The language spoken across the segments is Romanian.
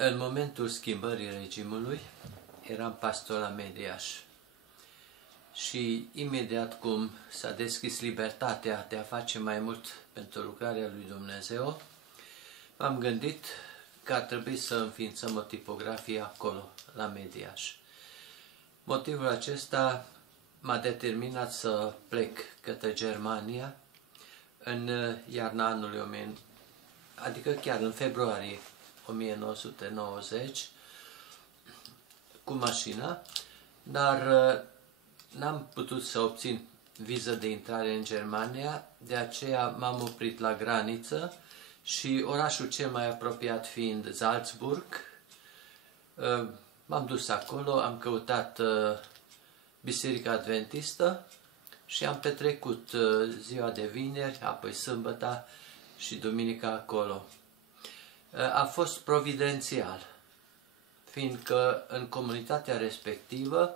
În momentul schimbării regimului, eram pastor la Mediaș și imediat cum s-a deschis libertatea de a face mai mult pentru lucrarea lui Dumnezeu, m-am gândit că ar trebui să înființăm o tipografie acolo, la Mediaș. Motivul acesta m-a determinat să plec către Germania în iarna anului adică chiar în februarie 1990 cu mașina, dar n-am putut să obțin viză de intrare în Germania, de aceea m-am oprit la graniță și orașul cel mai apropiat fiind Salzburg, m-am dus acolo, am căutat Biserica Adventistă și am petrecut ziua de vineri, apoi sâmbătă și duminica acolo. A fost providențial, fiindcă în comunitatea respectivă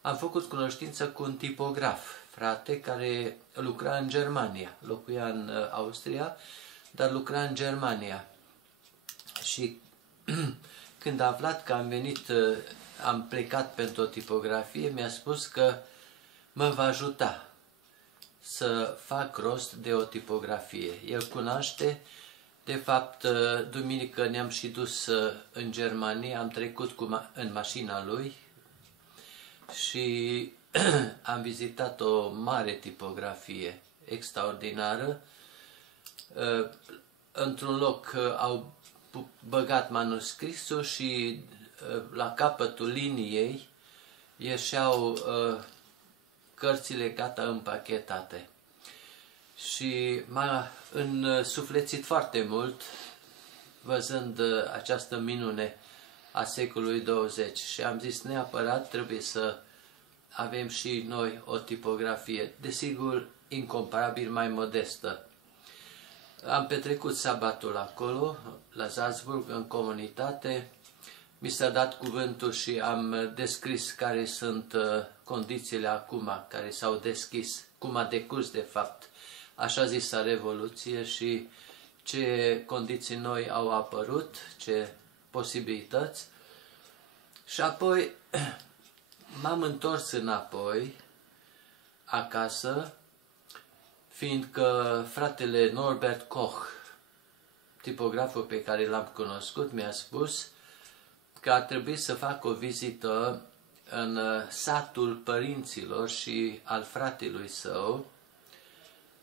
am făcut cunoștință cu un tipograf, frate, care lucra în Germania, locuia în Austria, dar lucra în Germania. Și când a aflat că am plecat pentru o tipografie, mi-a spus că mă va ajuta să fac rost de o tipografie. El cunoaște, de fapt, duminică ne-am și dus în Germania, am trecut în mașina lui și am vizitat o mare tipografie extraordinară. Într-un loc au băgat manuscrisul și la capătul liniei ieșeau cărțile gata împachetate. Și m-a însuflețit foarte mult văzând această minune a secolului 20 și am zis neapărat trebuie să avem și noi o tipografie, desigur incomparabil mai modestă. Am petrecut sabatul acolo, la Salzburg, în comunitate, mi s-a dat cuvântul și am descris care sunt condițiile acum, care s-au deschis, cum a decurs de fapt așa zisa revoluție și ce condiții noi au apărut, ce posibilități. Și apoi m-am întors înapoi acasă, fiindcă fratele Norbert Koch, tipograful pe care l-am cunoscut, mi-a spus că ar trebui să fac o vizită în satul părinților și al fratelui său,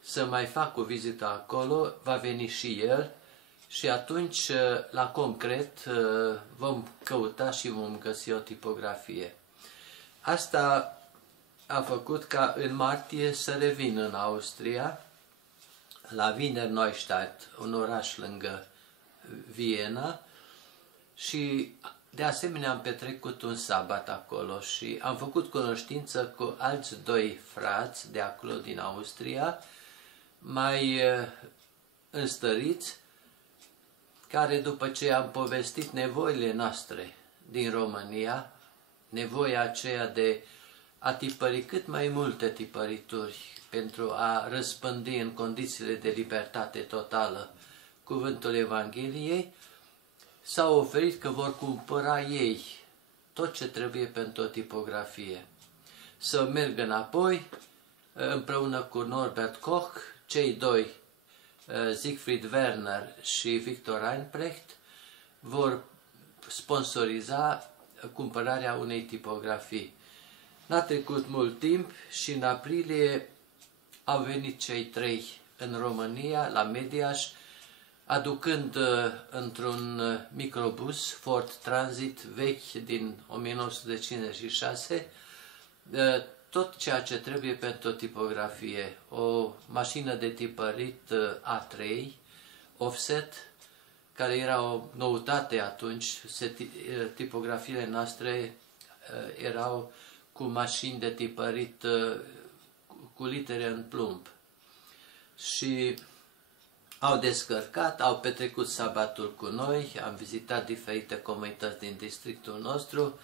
să mai fac o vizită acolo, va veni și el și atunci, la concret, vom căuta și vom găsi o tipografie. Asta a făcut ca în martie să revin în Austria, la Wiener Neustadt, un oraș lângă Viena, și de asemenea am petrecut un sabat acolo și am făcut cunoștință cu alți doi frați de acolo din Austria, mai înstăriți, care după ce am povestit nevoile noastre din România, nevoia aceea de a tipări cât mai multe tipărituri pentru a răspândi în condițiile de libertate totală cuvântul Evangheliei, s-au oferit că vor cumpăra ei tot ce trebuie pentru o tipografie. Să merg înapoi, împreună cu Norbert Koch, cei doi, Siegfried Werner și Victor Einprecht, vor sponsoriza cumpărarea unei tipografii. N-a trecut mult timp și în aprilie au venit cei trei în România, la Mediaș, aducând într-un microbus Ford Transit vechi din 1956 tot ceea ce trebuie pentru o tipografie. O mașină de tipărit A3, offset, care era o noutate atunci. Tipografiile noastre erau cu mașini de tipărit cu litere în plumb. Și au descărcat, au petrecut sabatul cu noi, am vizitat diferite comunități din districtul nostru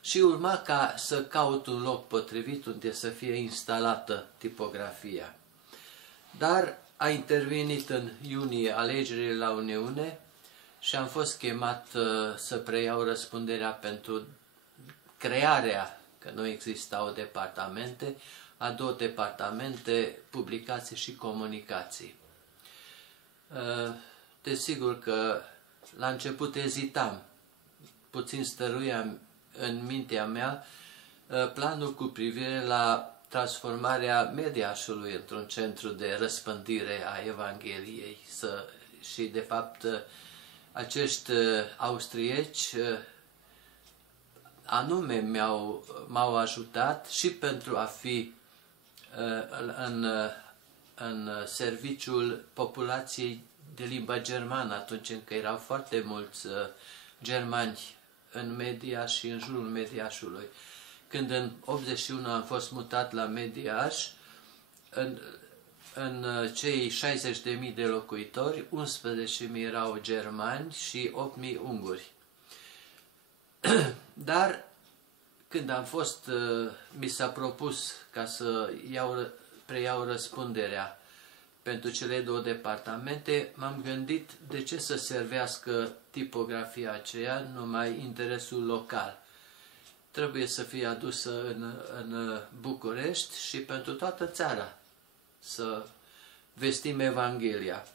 și urma ca să caut un loc potrivit unde să fie instalată tipografia. Dar a intervenit în iunie alegerile la Uniune și am fost chemat să preiau răspunderea pentru crearea, că nu existau departamente, a 2 departamente, publicații și comunicații. Desigur că la început ezitam, puțin stăruia în mintea mea planul cu privire la transformarea Mediașului într-un centru de răspândire a Evangheliei. Și de fapt acești austrieci anume m-au ajutat și pentru a fi în serviciul populației de limbă germană, atunci încă erau foarte mulți germani în Mediaș și în jurul Mediașului. Când în 81 am fost mutat la Mediaș, în cei 60.000 de locuitori, 11.000 erau germani și 8.000 unguri. Dar când am fost, mi s-a propus ca să preiau răspunderea pentru cele 2 departamente, m-am gândit de ce să servească tipografia aceea numai interesul local. Trebuie să fie adusă în București și pentru toată țara să vestim Evanghelia.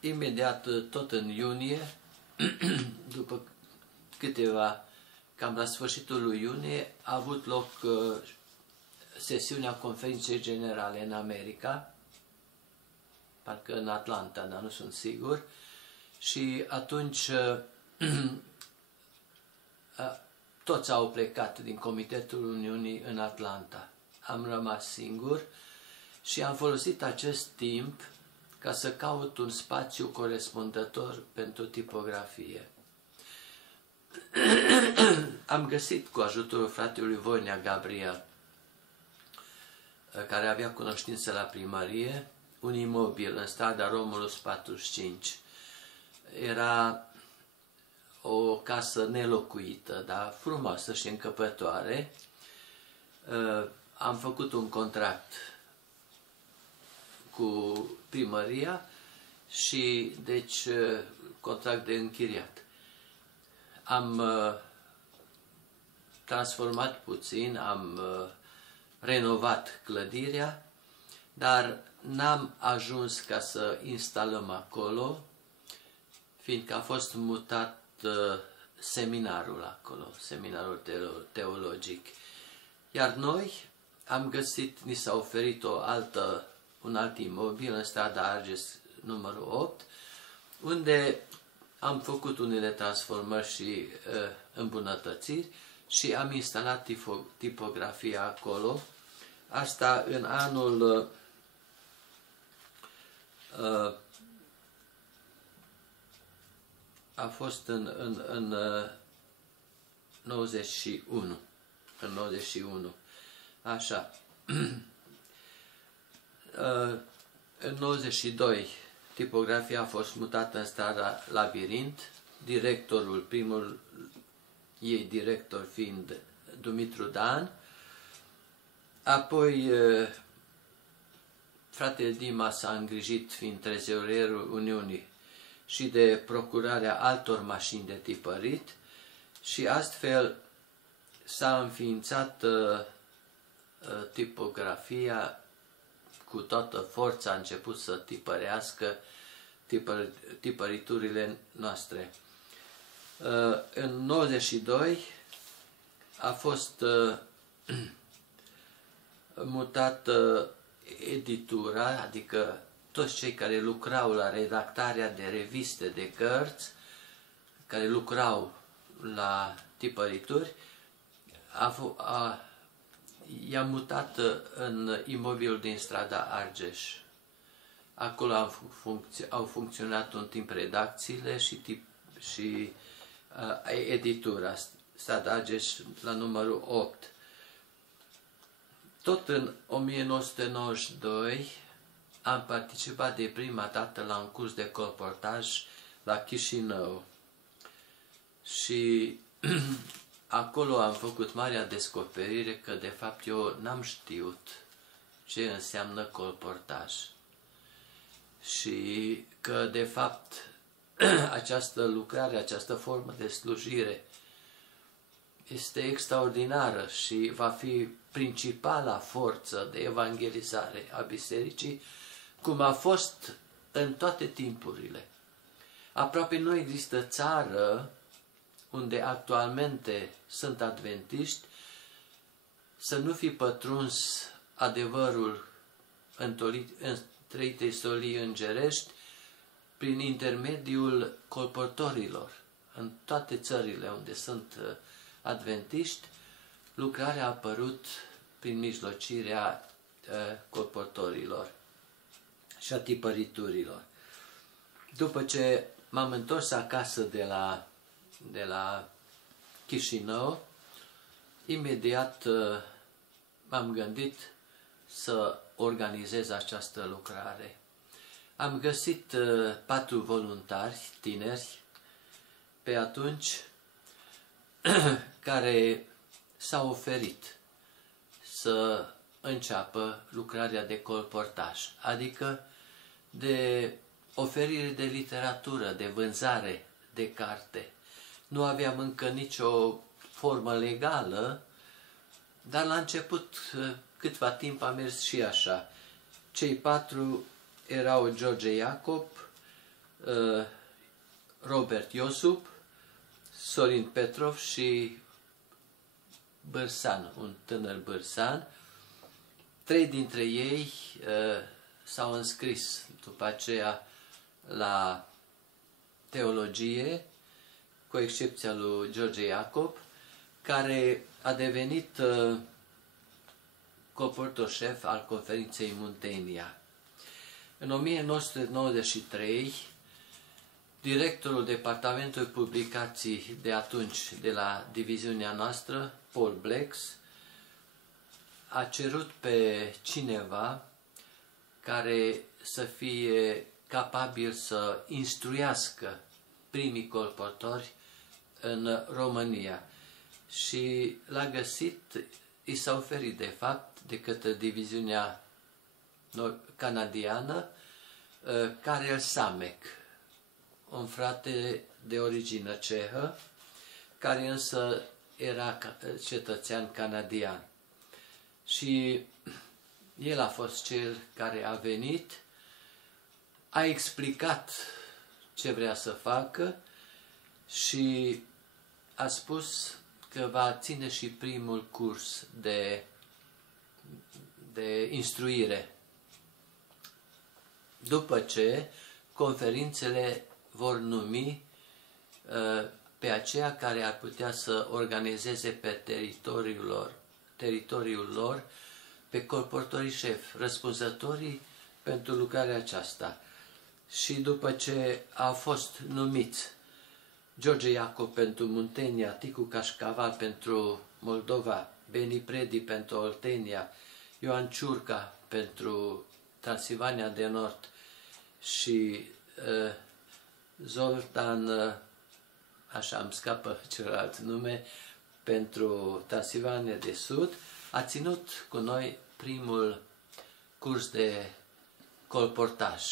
Imediat, tot în iunie, după cam la sfârșitul lui iunie, a avut loc sesiunea conferinței generale în America, parcă în Atlanta, dar nu sunt sigur, și atunci toți au plecat din Comitetul Uniunii în Atlanta. Am rămas singur și am folosit acest timp ca să caut un spațiu corespunzător pentru tipografie. Am găsit, cu ajutorul fratelui Voinea Gabriel, care avea cunoștință la primărie, un imobil în strada Romulus 45. Era o casă nelocuită, dar frumoasă și încăpătoare. Am făcut un contract cu primăria și, deci, contract de închiriat. Am transformat puțin, am renovat clădirea, dar n-am ajuns ca să instalăm acolo, fiindcă a fost mutat seminarul acolo, seminarul teologic. Iar noi am găsit, ni s-a oferit un alt imobil în strada Arges numărul 8, unde am făcut unele transformări și îmbunătățiri și am instalat tipografia acolo. Asta în anul a fost în 91. În 91. Așa. În 92 tipografia a fost mutată în strada Labirint, directorul, primul ei director fiind Dumitru Dan. Apoi fratele Dima s-a îngrijit, fiind trezorierul Uniunii, și de procurarea altor mașini de tipărit și astfel s-a înființat tipografia cu toată forța, a început să tipărească tipăriturile noastre. În 92 a fost mutată editura, adică toți cei care lucrau la redactarea de reviste, de cărți, care lucrau la tipărituri, i-am mutat în imobilul din strada Argeș. Acolo au funcționat un timp redacțiile și editura, strada Argeș la numărul 8. Tot în 1992 am participat de prima dată la un curs de colportaj la Chișinău și acolo am făcut marea descoperire că de fapt eu n-am știut ce înseamnă colportaj. și că, de fapt, această lucrare, această formă de slujire este extraordinară și va fi principala forță de evangelizare a bisericii, cum a fost în toate timpurile. Aproape nu există țară unde actualmente sunt adventiști să nu fi pătruns adevărul întreitei solii îngerești prin intermediul colportorilor. În toate țările unde sunt adventiști, lucrarea a apărut prin mijlocirea colportorilor și a tipăriturilor. După ce m-am întors acasă de la Chișinău, imediat m-am gândit să organizez această lucrare. Am găsit 4 voluntari tineri pe atunci care s-au oferit să înceapă lucrarea de colportaj, adică de oferire de literatură, de vânzare de carte. Nu aveam încă nicio formă legală, dar la început, câtva timp, a mers și așa. Cei 4 erau George Iacob, Robert Iosub, Sorin Petrov și Bârsan, un tânăr bârsan. 3 dintre ei s-au înscris după aceea la teologie, cu excepția lui George Iacob, care a devenit colportor șef al conferinței Muntenia. În 1993, directorul Departamentului Publicații de atunci, de la diviziunea noastră, Paul Blex, a cerut pe cineva care să fie capabil să instruiască primii colportori în România. Și l-a găsit, i s-a oferit de fapt de către diviziunea canadiană, Karel Samek, un frate de origine cehă, care însă era cetățean canadian. Și el a fost cel care a venit, a explicat ce vrea să facă și a spus că va ține și primul curs de instruire. După ce conferințele vor numi pe aceia care ar putea să organizeze pe teritoriul lor pe colportorii șefi, răspunzătorii pentru lucrarea aceasta. Și după ce au fost numiți George Iacob pentru Muntenia, Ticu Cașcaval pentru Moldova, Beni Predi pentru Oltenia, Ioan Ciurca pentru Transilvania de Nord și Zoltan, așa îmi scapă celălalt nume, pentru Transilvania de Sud, a ținut cu noi primul curs de colportaj.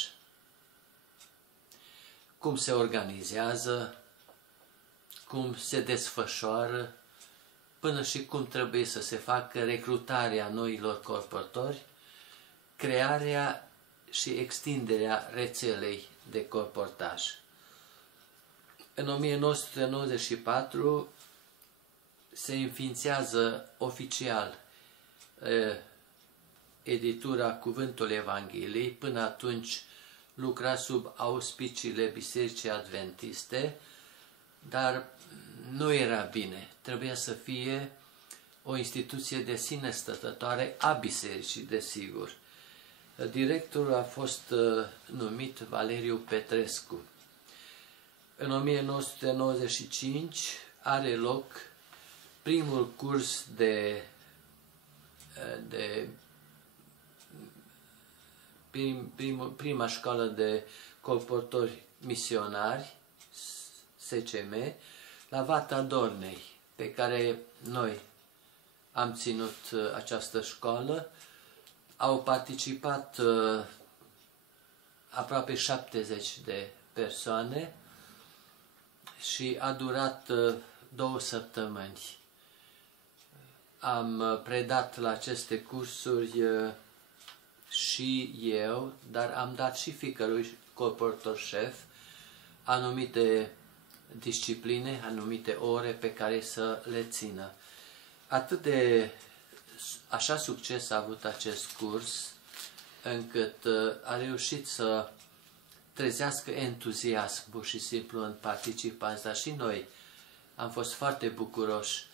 Cum se organizează, cum se desfășoară, până și cum trebuie să se facă recrutarea noilor colportori, crearea și extinderea rețelei de colportaj. În 1994 se înființează oficial editura Cuvântul Evangheliei, până atunci lucra sub auspiciile Bisericii Adventiste, dar nu era bine. Trebuia să fie o instituție de sine stătătoare a bisericii, desigur. Directorul a fost numit Valeriu Petrescu. În 1995 are loc primul curs de prima școală de colportori misionari, SCM, la Vata Dornei, pe care noi am ținut această școală. Au participat aproape 70 de persoane și a durat 2 săptămâni. Am predat la aceste cursuri și eu, dar am dat și fiecărui colportor șef anumite discipline, anumite ore pe care să le țină. Atât de așa succes a avut acest curs, încât a reușit să trezească entuziasm pur și simplu în participanți, dar și noi am fost foarte bucuroși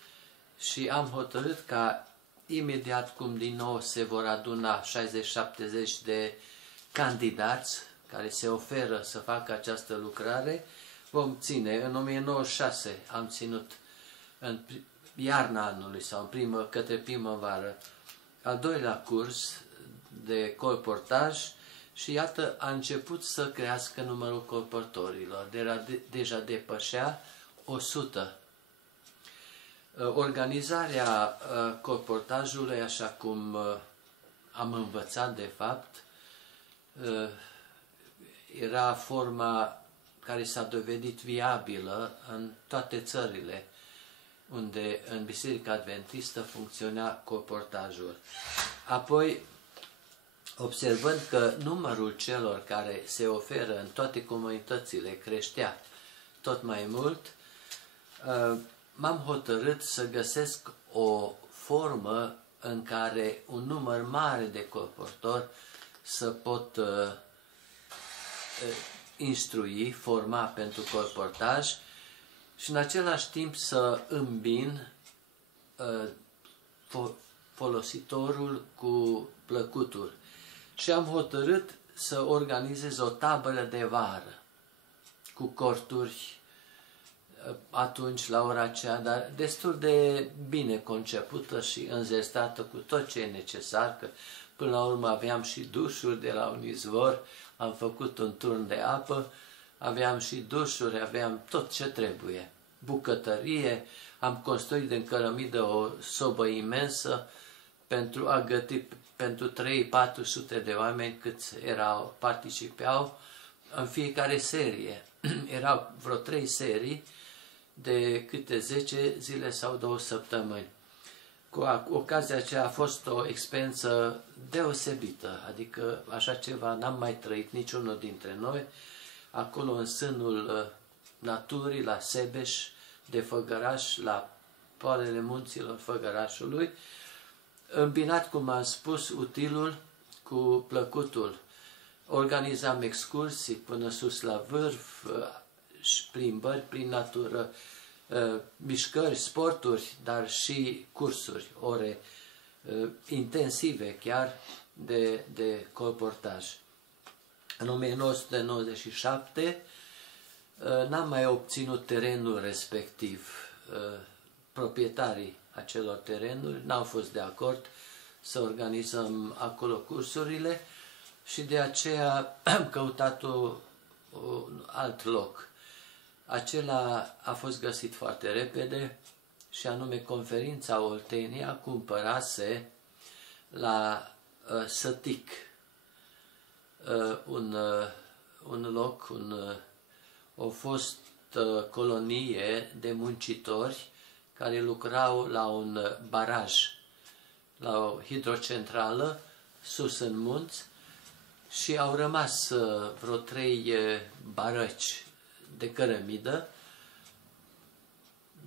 și am hotărât ca imediat cum din nou se vor aduna 60-70 de candidați care se oferă să facă această lucrare, vom ține. În 1996 am ținut în iarna anului sau către primăvară al doilea curs de colportaj și iată a început să crească numărul colportorilor. Deja depășea 100. Organizarea colportajului, așa cum am învățat de fapt, era forma care s-a dovedit viabilă în toate țările unde în Biserica Adventistă funcționa colportajul. Apoi, observând că numărul celor care se oferă în toate comunitățile creștea tot mai mult, m-am hotărât să găsesc o formă în care un număr mare de colportori să pot instrui, forma pentru colportaj și în același timp să îmbin folositorul cu plăcutul. Și am hotărât să organizez o tabără de vară cu corturi atunci, la ora aceea, dar destul de bine concepută și înzestată cu tot ce e necesar, că până la urmă aveam și dușuri de la un izvor, am făcut un turn de apă, aveam și dușuri, aveam tot ce trebuie. Bucătărie, am construit din cărămidă o sobă imensă pentru a găti pentru 300-400 de oameni câți participau în fiecare serie. Erau vreo 3 serii de câte 10 zile sau 2 săptămâni. Cu ocazia aceea a fost o experiență deosebită, adică așa ceva n-am mai trăit niciunul dintre noi, acolo în sânul naturii, la Sebeș de Făgăraș, la poalele munților Făgărașului, îmbinat, cum am spus, utilul cu plăcutul. Organizam excursii până sus la vârf, plimbări prin natură, mișcări, sporturi, dar și cursuri, ore intensive chiar de colportaj. În 1997 n-am mai obținut terenul respectiv. Proprietarii acelor terenuri n-au fost de acord să organizăm acolo cursurile și de aceea am căutat un alt loc. Acela a fost găsit foarte repede și anume Conferința Oltenia cumpărase la Sătic un loc, o fostă colonie de muncitori care lucrau la un baraj, la o hidrocentrală sus în munți și au rămas vreo 3 barăci de cărămidă,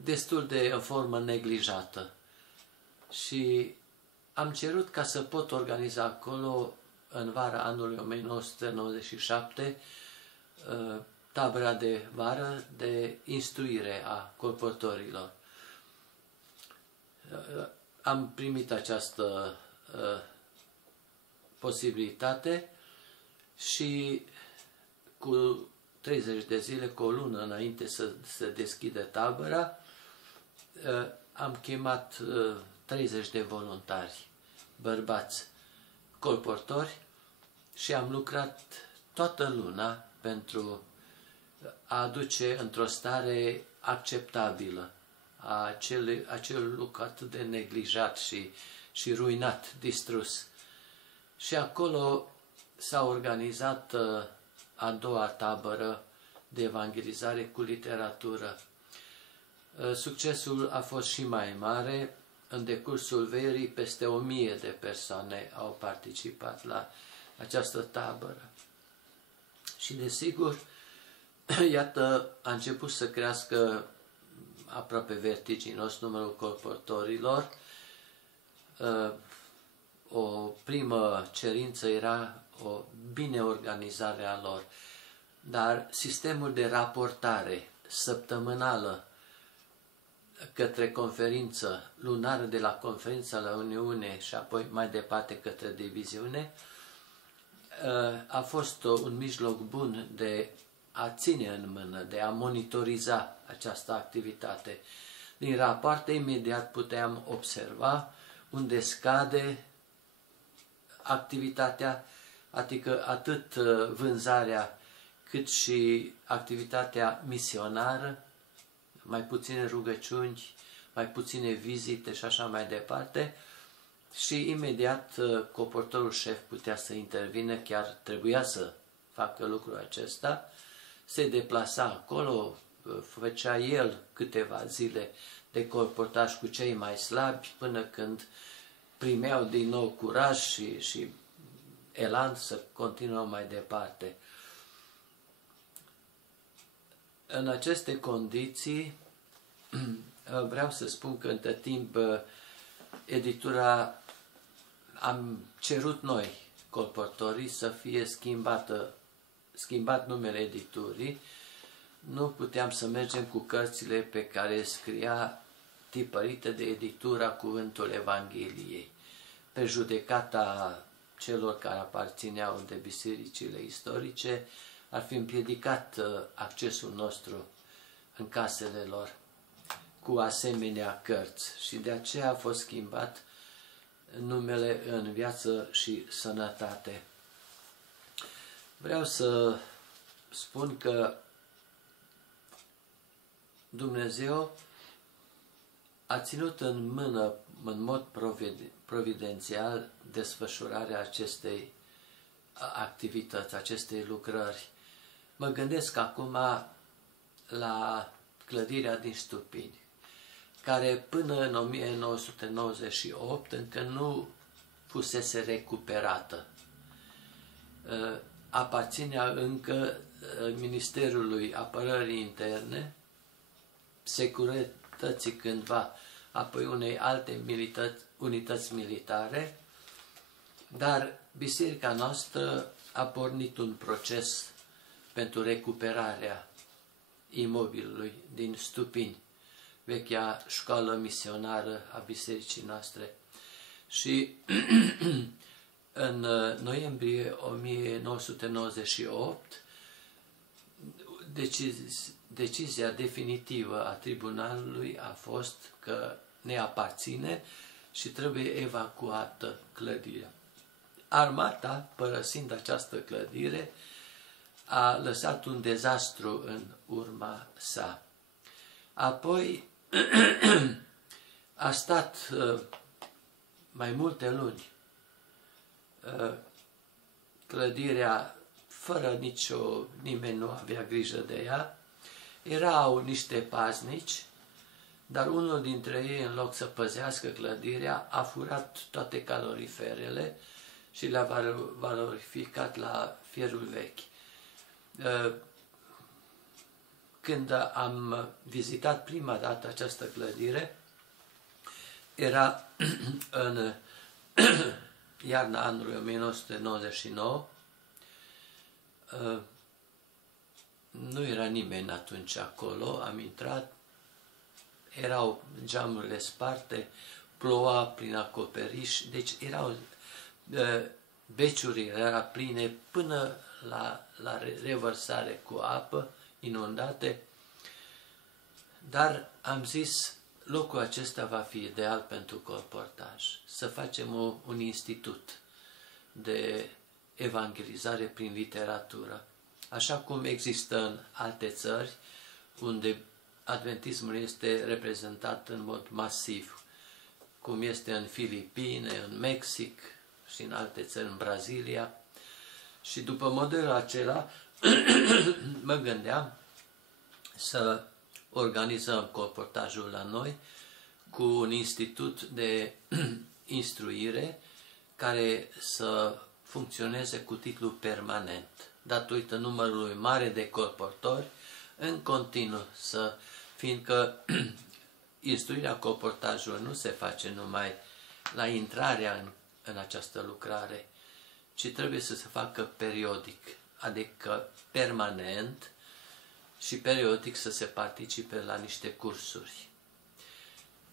destul de în formă neglijată. Și am cerut ca să pot organiza acolo, în vara anului 1997, tabăra de vară de instruire a colportorilor. Am primit această posibilitate și cu 30 de zile, cu o lună înainte să se deschide tabăra, am chemat 30 de voluntari, bărbați colportori, și am lucrat toată luna pentru a aduce într-o stare acceptabilă acel lucru atât de neglijat și ruinat, distrus. Și acolo s-a organizat a doua tabără de evangelizare cu literatură. Succesul a fost și mai mare. În decursul verii, peste 1000 de persoane au participat la această tabără. Și desigur, iată, a început să crească aproape vertiginos numărul colportorilor. O primă cerință era o bine organizare a lor, dar sistemul de raportare săptămânală către conferință, lunară de la conferința la Uniune și apoi mai departe către diviziune, a fost un mijloc bun de a ține în mână, de a monitoriza această activitate. Din rapoarte imediat puteam observa unde scade activitatea, adică atât vânzarea cât și activitatea misionară, mai puține rugăciuni, mai puține vizite și așa mai departe. Și imediat colportorul șef putea să intervine, chiar trebuia să facă lucrul acesta, se deplasa acolo, făcea el câteva zile de colportaj cu cei mai slabi până când primeau din nou curaj și elan să continuă mai departe. În aceste condiții vreau să spun că între timp editura, am cerut noi, colportorii, să fie schimbat numele editurii. Nu puteam să mergem cu cărțile pe care scria tipărite de editura Cuvântul Evangheliei, pe judecata celor care aparțineau de bisericile istorice, ar fi împiedicat accesul nostru în casele lor cu asemenea cărți și de aceea a fost schimbat numele În Viață și Sănătate. Vreau să spun că Dumnezeu a ținut în mână, în mod providențial, desfășurarea acestei activități, acestei lucrări. Mă gândesc acum la clădirea din Stupini, care până în 1998 încă nu fusese recuperată. Aparținea încă Ministerului Apărării Interne, Securității cândva, apoi unei alte unități militare, dar biserica noastră a pornit un proces pentru recuperarea imobilului din Stupini, vechea școală misionară a bisericii noastre. Și în noiembrie 1998, decizia definitivă a tribunalului a fost că ne aparține și trebuie evacuată clădirea. Armata, părăsind această clădire, a lăsat un dezastru în urma sa. Apoi a stat mai multe luni clădirea fără nimeni nu avea grijă de ea. Erau niște paznici, dar unul dintre ei, în loc să păzească clădirea, a furat toate caloriferele și le-a valorificat la fierul vechi. Când am vizitat prima dată această clădire, era în iarna anului 1999, nu era nimeni atunci acolo, am intrat, erau geamurile sparte, ploua prin acoperiș, deci erau beciurile erau pline până la revărsare cu apă, inundate, dar am zis, locul acesta va fi ideal pentru colportaj, să facem un institut de evangelizare prin literatură, așa cum există în alte țări, unde adventismul este reprezentat în mod masiv, cum este în Filipine, în Mexic și în alte țări, în Brazilia. Și după modelul acela mă gândeam să organizăm colportajul la noi cu un institut de instruire care să funcționeze cu titlu permanent, datorită numărului mare de colportori, în continuu, fiindcă instruirea colportajului nu se face numai la intrarea în această lucrare, ci trebuie să se facă periodic, adică permanent, și periodic să se participe la niște cursuri.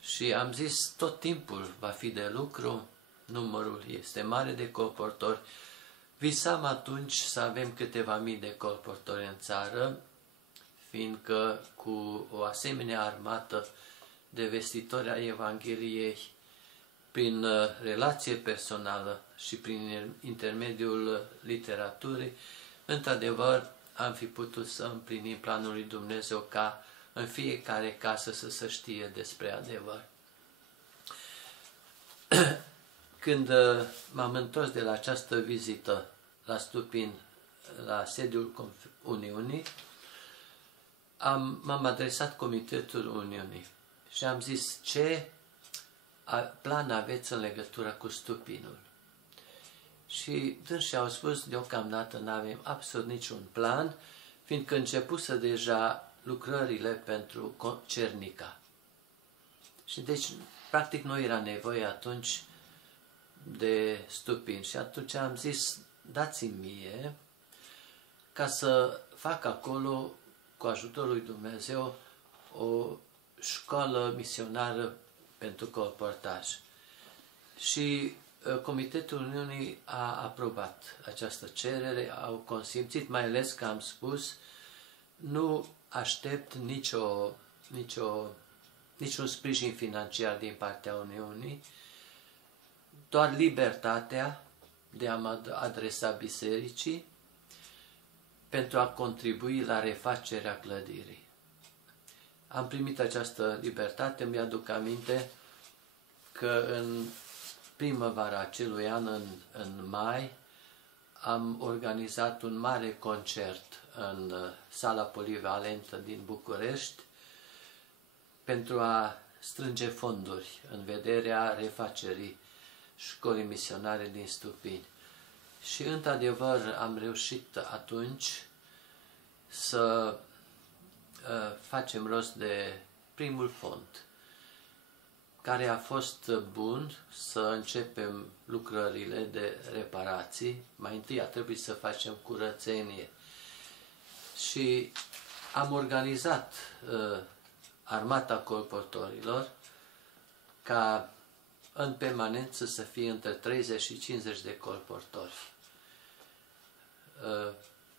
Și am zis, tot timpul va fi de lucru, numărul este mare de colportori. Visam atunci să avem câteva mii de colportori în țară, fiindcă cu o asemenea armată de vestitori ai Evangheliei, prin relație personală și prin intermediul literaturii, într-adevăr, am fi putut să împlinim planul lui Dumnezeu ca în fiecare casă să se știe despre adevăr. Când m-am întors de la această vizită la Stupin, la sediul Uniunii, m-am adresat Comitetul Uniunii și am zis ce plan aveți în legătură cu Stupinul. Și dânsii au spus, deocamdată nu avem absolut niciun plan, fiindcă începusă deja lucrările pentru Cernica. Și deci, practic, nu era nevoie atunci de Stupin. Și atunci am zis, dați-mi mie ca să fac acolo, cu ajutorul lui Dumnezeu, o școală misionară pentru colportaj. Și Comitetul Uniunii a aprobat această cerere, au consimțit, mai ales că am spus, nu aștept niciun sprijin financiar din partea Uniunii, doar libertatea de a mă adresa bisericii pentru a contribui la refacerea clădirii. Am primit această libertate, mi-aduc aminte că în primăvara acelui an, în mai, am organizat un mare concert în sala polivalentă din București pentru a strânge fonduri în vederea refacerii școlii misionare din Stupin. Și, într-adevăr, am reușit atunci să facem rost de primul fond, care a fost bun să începem lucrările de reparații. Mai întâi a trebuit să facem curățenie. Și am organizat armata colportorilor ca în permanență să fie între 30 și 50 de colportori.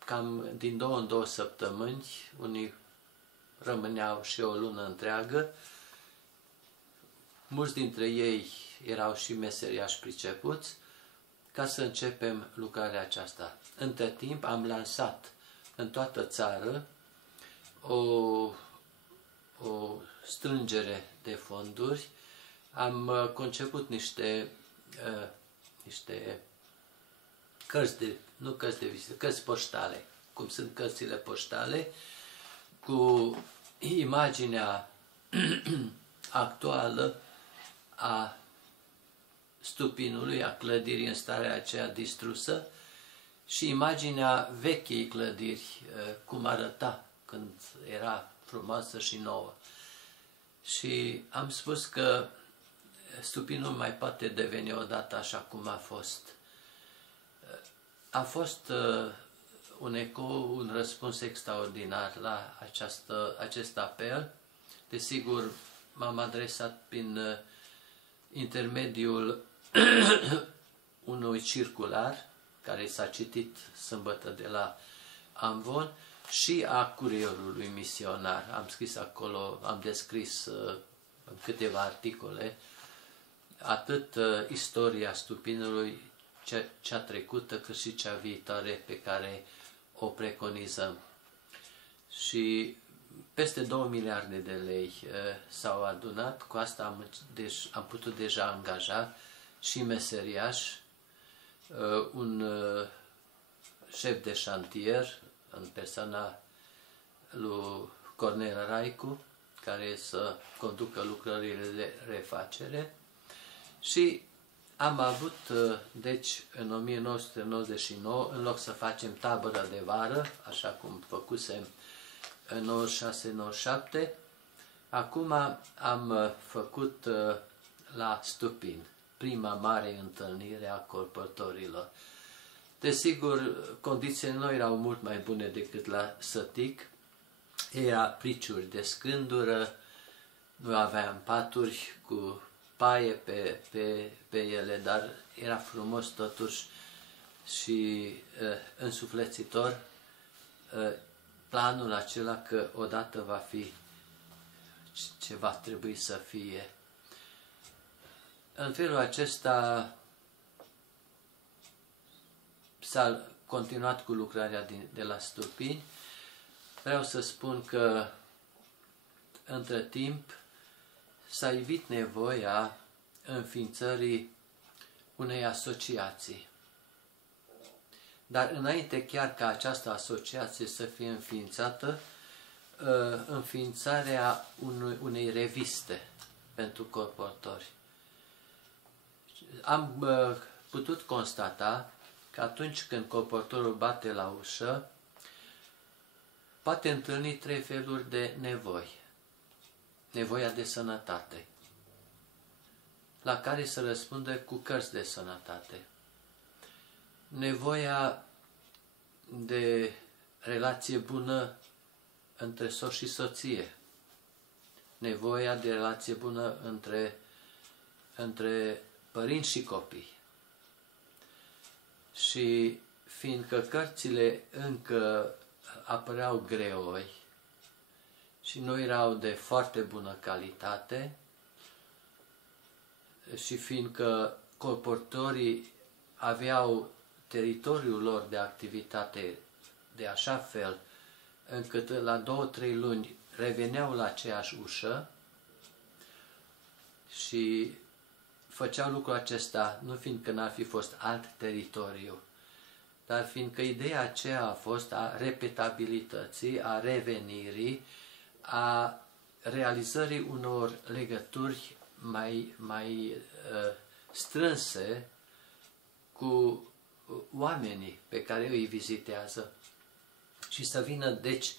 Cam din 2 în 2 săptămâni, unii rămâneau și o lună întreagă. Mulți dintre ei erau și meseriași pricepuți, ca să începem lucrarea aceasta. Între timp am lansat în toată țară o strângere de fonduri. Am conceput niște cărți poștale, cum sunt cărțile poștale, cu imaginea actuală a Stupinului, a clădirii în starea aceea distrusă, și imaginea vechei clădiri, cum arăta când era frumoasă și nouă. Și am spus că Stupinul mai poate deveni odată așa cum a fost. A fost un ecou, un răspuns extraordinar la acest apel. Desigur, m-am adresat prin intermediul unui circular care s-a citit sâmbătă de la Amvon și a Curierului Misionar. Am scris acolo, am descris în câteva articole atât istoria Stupinului, cea trecută, cât și cea viitoare pe care o preconizăm. Și peste 2 miliarde de lei s-au adunat. Cu asta am putut deja angaja și meseriași, un șef de șantier în persoana lui Cornel Raicu, care să conducă lucrările de refacere. Și am avut, deci, în 1999, în loc să facem tabără de vară, așa cum făcusem în 96-97, acum am făcut la Stupin, prima mare întâlnire a colportorilor. Desigur, condițiile nu erau mult mai bune decât la Sătic, era priciuri de scândură, nu aveam paturi cu paie pe ele, dar era frumos totuși și însuflețitor planul acela că odată va fi ce va trebui să fie. În felul acesta s-a continuat cu lucrarea de la Stupini. Vreau să spun că între timp s-a ivit nevoia înființării unei asociații. Dar înainte chiar ca această asociație să fie înființată, înființarea unei reviste pentru colportori. Am putut constata că atunci când colportorul bate la ușă, poate întâlni trei feluri de nevoi. Nevoia de sănătate, la care se răspunde cu cărți de sănătate. Nevoia de relație bună între soț și soție. Nevoia de relație bună între părinți și copii. Și fiindcă cărțile încă apăreau greoi și nu erau de foarte bună calitate, și fiindcă colportorii aveau teritoriul lor de activitate de așa fel încât la 2-3 luni reveneau la aceeași ușă și făceau lucrul acesta nu fiindcă n-ar fi fost alt teritoriu, dar fiindcă ideea aceea a fost a repetabilității, a revenirii, a realizării unor legături mai strânse cu oamenii pe care îi vizitează și să vină, deci,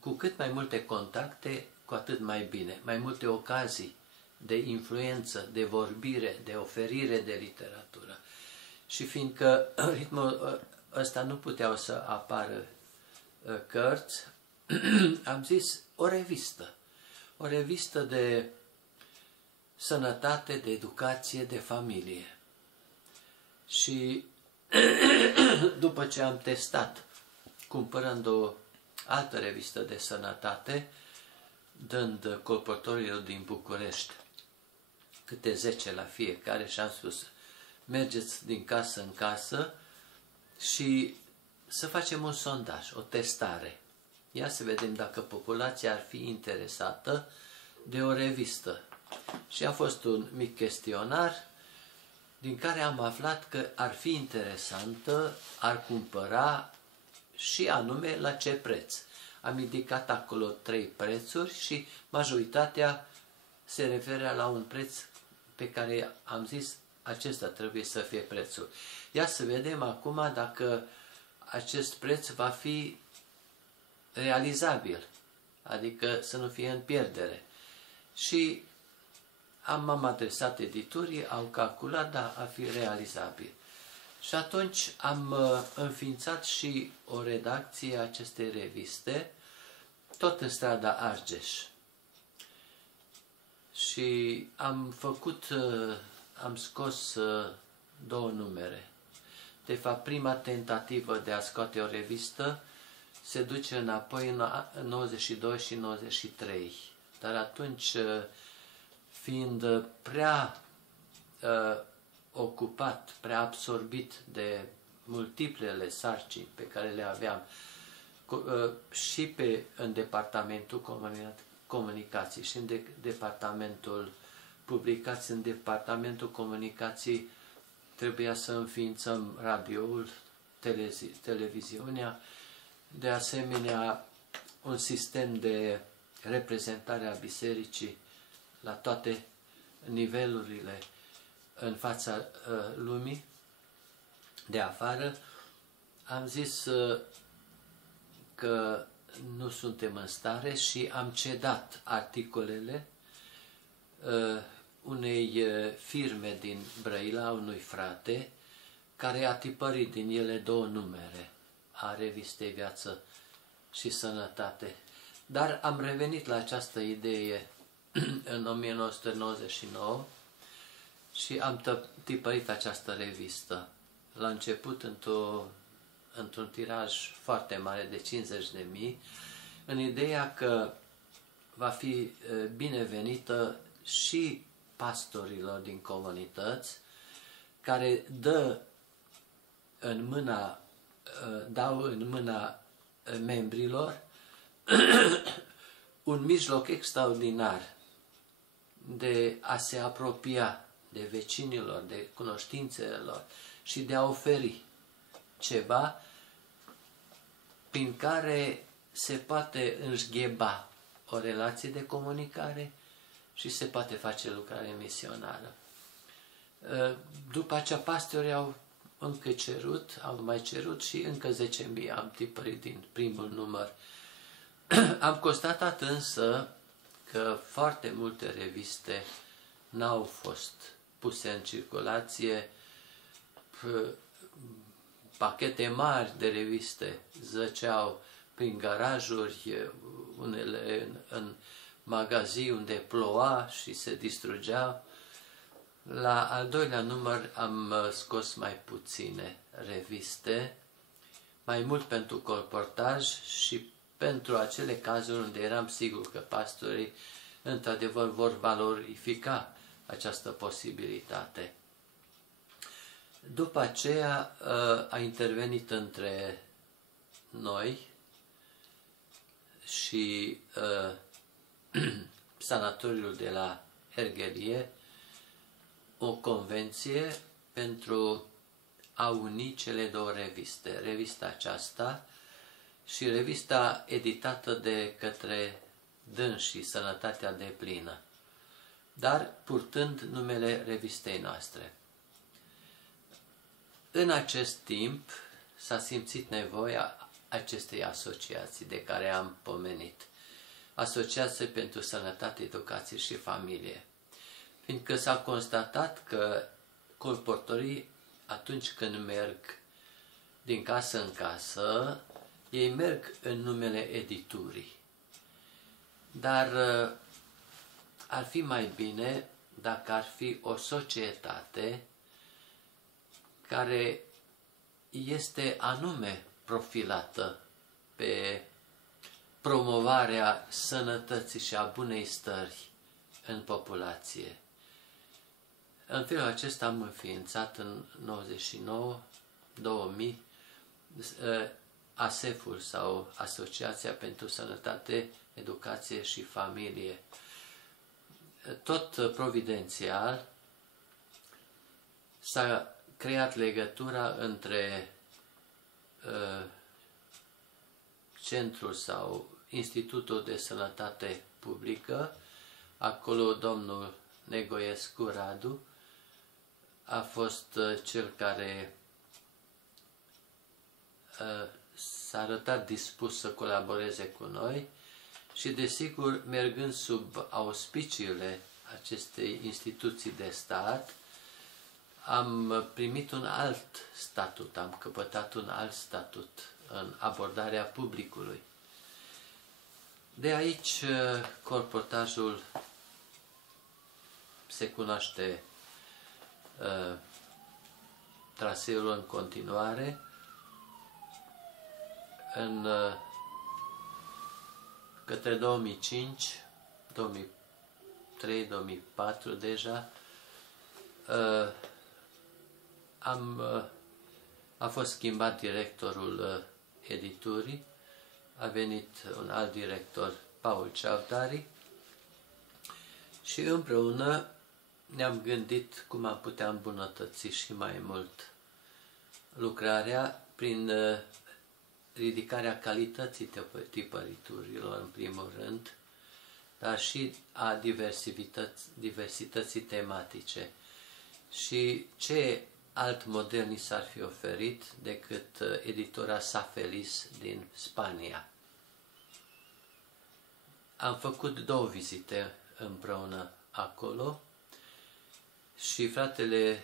cu cât mai multe contacte, cu atât mai bine, mai multe ocazii de influență, de vorbire, de oferire de literatură. Și fiindcă în ritmul ăsta nu puteau să apară cărți, am zis o revistă de sănătate, de educație, de familie. Și după ce am testat, cumpărând o altă revistă de sănătate, dând colportorilor din București câte 10 la fiecare și am spus, mergeți din casă în casă și să facem un sondaj, o testare. Ia să vedem dacă populația ar fi interesată de o revistă. Și a fost un mic chestionar din care am aflat că ar fi interesantă, ar cumpăra și anume la ce preț. Am indicat acolo 3 prețuri și majoritatea se referea la un preț pe care am zis acesta trebuie să fie prețul. Ia să vedem acum dacă acest preț va fi realizabil, adică să nu fie în pierdere. Și m-am adresat editurii, au calculat, da, a fi realizabil. Și atunci am înființat și o redacție a acestei reviste, tot în strada Argeș. Și am scos 2 numere. De fapt, prima tentativă de a scoate o revistă se duce înapoi în 92 și 93. Dar atunci, fiind prea ocupat, prea absorbit de multiplele sarcini pe care le aveam și în departamentul comunicații și în departamentul publicații, în departamentul comunicații trebuia să înființăm radioul, televiziunea de asemenea un sistem de reprezentare a bisericii la toate nivelurile în fața lumii de afară. Am zis că nu suntem în stare și am cedat articolele unei firme din Brăila, unui frate, care a tipărit din ele 2 numere a revistei Viață și Sănătate. Dar am revenit la această idee în 1999 și am tipărit această revistă. La început într-un tiraj foarte mare de 50.000, în ideea că va fi binevenită și pastorilor din comunități, care dau în mâna membrilor un mijloc extraordinar de a se apropia de vecinilor, de cunoștințelor și de a oferi ceva prin care se poate înșgheba o relație de comunicare și se poate face lucrare misionară. După aceea pastorii au încă cerut, au mai cerut și încă 10.000 am tipărit din primul număr. Am constatat însă că foarte multe reviste n-au fost puse în circulație, pachete mari de reviste zăceau prin garajuri, unele în magazii unde ploua și se distrugeau. La al 2-lea număr am scos mai puține reviste, mai mult pentru colportaj și pentru acele cazuri unde eram sigur că pastorii într-adevăr vor valorifica această posibilitate. După aceea a intervenit între noi și sanatoriul de la Herghelie o convenție pentru a uni cele 2 reviste. Revista aceasta și revista editată de către dânsii, Sănătatea Deplină, dar purtând numele revistei noastre. În acest timp s-a simțit nevoia acestei asociații de care am pomenit. Asociație pentru Sănătate, Educație și Familie. Fiindcă s-a constatat că colportorii, atunci când merg din casă în casă, ei merg în numele editurii. Dar ar fi mai bine dacă ar fi o societate care este anume profilată pe promovarea sănătății și a bunei stări în populație. În felul acesta am înființat în 99-2000 ASEF-ul sau Asociația pentru Sănătate, Educație și Familie. Tot providențial s-a creat legătura între Centrul sau Institutul de Sănătate Publică, acolo domnul Negoiescu Radu a fost cel care s-a arătat dispus să colaboreze cu noi și, desigur, mergând sub auspiciile acestei instituții de stat, am primit un alt statut, am căpătat un alt statut în abordarea publicului. De aici, colportajul se cunoaște traseul în continuare. Către 2005, 2003, 2004 deja, a fost schimbat directorul editurii, a venit un alt director, Paul Ceavdari, și împreună ne-am gândit cum am putea îmbunătăți și mai mult lucrarea prin ridicarea calității tipăriturilor, în primul rând, dar și a diversității tematice. Și ce alt model ni s-ar fi oferit decât editura Safelis din Spania? Am făcut 2 vizite împreună acolo și fratele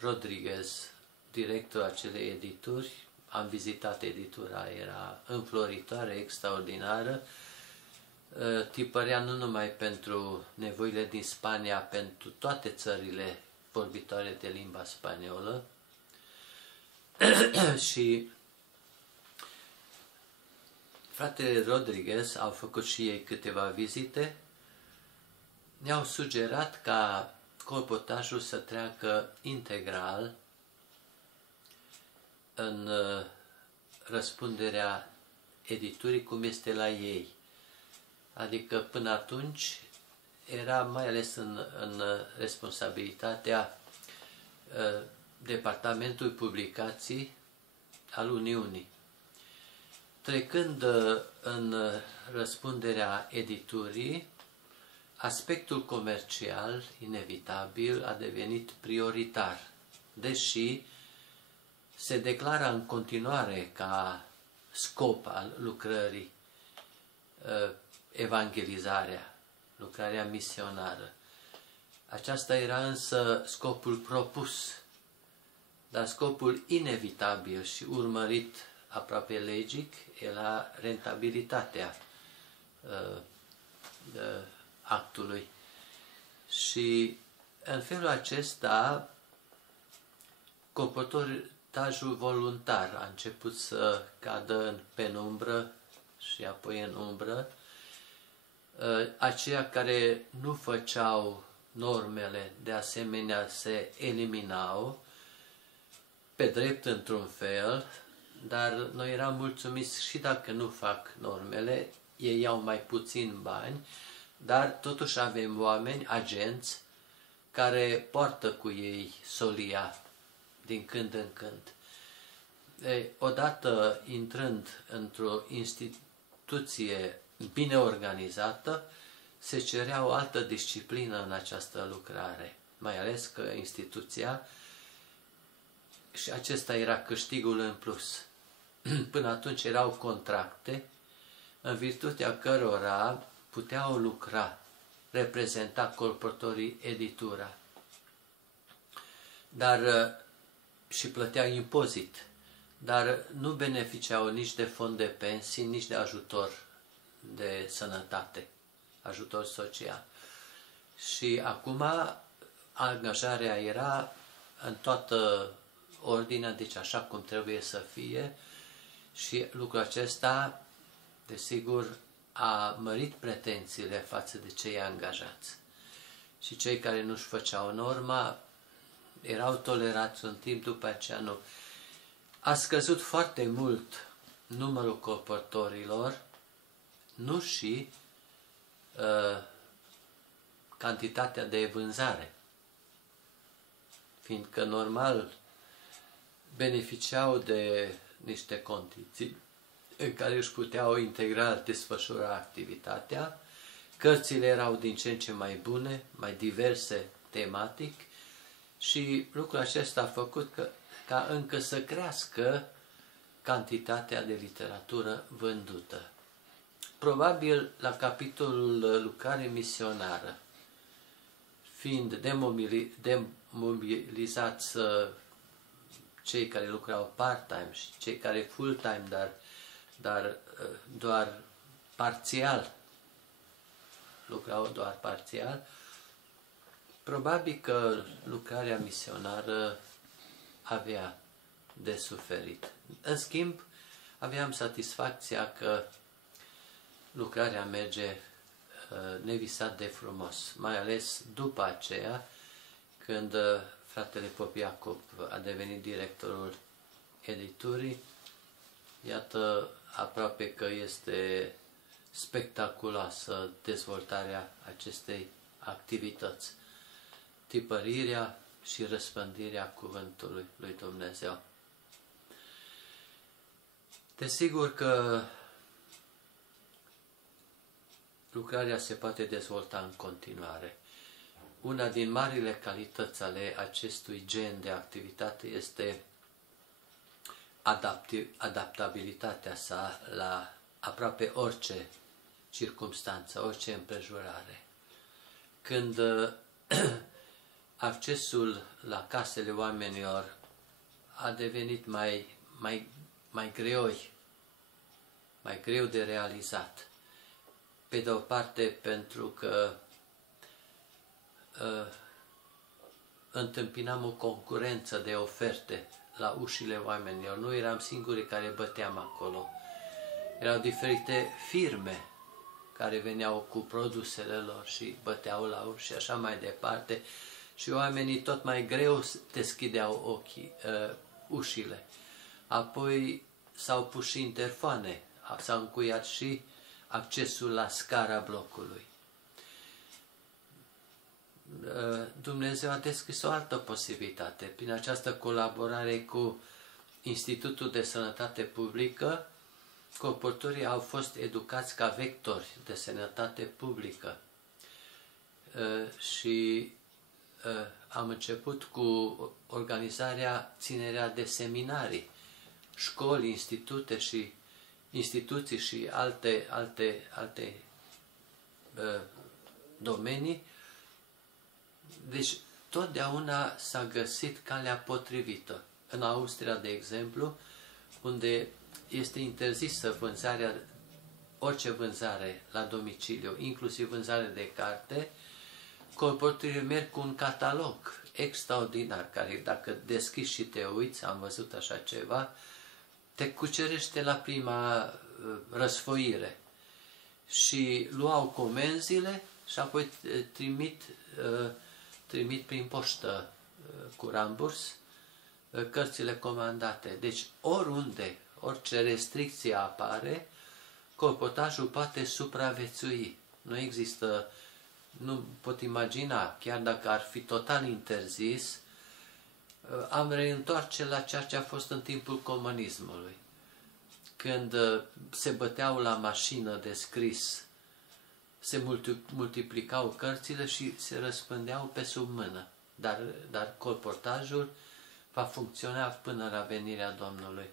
Rodriguez, directorul acelei edituri, am vizitat editura, era înfloritoare, extraordinară, tipărea nu numai pentru nevoile din Spania, pentru toate țările vorbitoare de limba spaniolă și fratele Rodriguez au făcut și ei câteva vizite, ne-au sugerat ca colportajul să treacă integral în răspunderea editurii cum este la ei. Adică până atunci era mai ales în responsabilitatea Departamentului Publicații al Uniunii. Trecând în răspunderea editurii, aspectul comercial, inevitabil, a devenit prioritar, deși se declară în continuare ca scop al lucrării evangelizarea, lucrarea misionară. Aceasta era însă scopul propus, dar scopul inevitabil și urmărit aproape legic era rentabilitatea actului. Și în felul acesta colportajul voluntar a început să cadă în penumbră și apoi în umbră. Aceia care nu făceau normele, de asemenea, se eliminau, pe drept într-un fel, dar noi eram mulțumiți și dacă nu fac normele, ei iau mai puțin bani, dar totuși avem oameni, agenți, care poartă cu ei solia din când în când. Odată intrând într-o instituție bine organizată, se cerea o altă disciplină în această lucrare, mai ales că instituția, și acesta era câștigul în plus. Până atunci erau contracte, în virtutea cărora puteau lucra, reprezenta colportorii editura, dar și plăteau impozit, dar nu beneficiau nici de fond de pensii, nici de ajutor de sănătate, ajutor social. Și acum angajarea era în toată ordinea, deci așa cum trebuie să fie, și lucrul acesta, desigur, a mărit pretențiile față de cei angajați. Și cei care nu-și făceau norma erau tolerați un timp, după aceea nu. A scăzut foarte mult numărul colportorilor, nu și cantitatea de vânzare, fiindcă normal beneficiau de niște condiții în care își puteau integral desfășura activitatea, cărțile erau din ce în ce mai bune, mai diverse tematic și lucrul acesta a făcut ca încă să crească cantitatea de literatură vândută. Probabil la capitolul lucrare misionară, fiind demobilizați cei care lucrau part-time și cei care full-time, dar doar parțial, lucrau doar parțial, probabil că lucrarea misionară avea de suferit. În schimb, aveam satisfacția că lucrarea merge nevisat de frumos, mai ales după aceea, când fratele Pop Iacob a devenit directorul editurii. Iată, aproape că este spectaculoasă dezvoltarea acestei activități, tipărirea și răspândirea cuvântului lui Dumnezeu. Desigur că lucrarea se poate dezvolta în continuare. Una din marile calități ale acestui gen de activitate este adaptabilitatea sa la aproape orice circumstanță, orice împrejurare. Când accesul la casele oamenilor a devenit mai greu de realizat, pe de o parte pentru că întâmpinam o concurență de oferte la ușile oamenilor. Nu eram singurii care băteam acolo. Erau diferite firme care veneau cu produsele lor și băteau la uși și așa mai departe. Și oamenii tot mai greu deschideau ușile. Apoi s-au pus și interfoane, s-a încuiat și accesul la scara blocului. Dumnezeu a deschis o altă posibilitate. Prin această colaborare cu Institutul de Sănătate Publică, colportorii au fost educați ca vectori de sănătate publică. Și am început cu organizarea, ținerea de seminarii, școli, instituții și alte domenii. Deci, totdeauna s-a găsit calea potrivită. În Austria, de exemplu, unde este interzisă orice vânzare la domiciliu, inclusiv vânzare de carte, colportorii merg cu un catalog extraordinar, care dacă deschizi și te uiți, am văzut așa ceva, te cucerește la prima răsfoire. Și luau comenzile și apoi trimit prin poștă cu ramburs cărțile comandate. Deci oriunde, orice restricție apare, colportajul poate supraviețui. Nu pot imagina, chiar dacă ar fi total interzis, am reîntoarce la ceea ce a fost în timpul comunismului. Când se băteau la mașină de scris, se multiplicau cărțile și se răspândeau pe sub mână. Dar colportajul va funcționa până la venirea Domnului.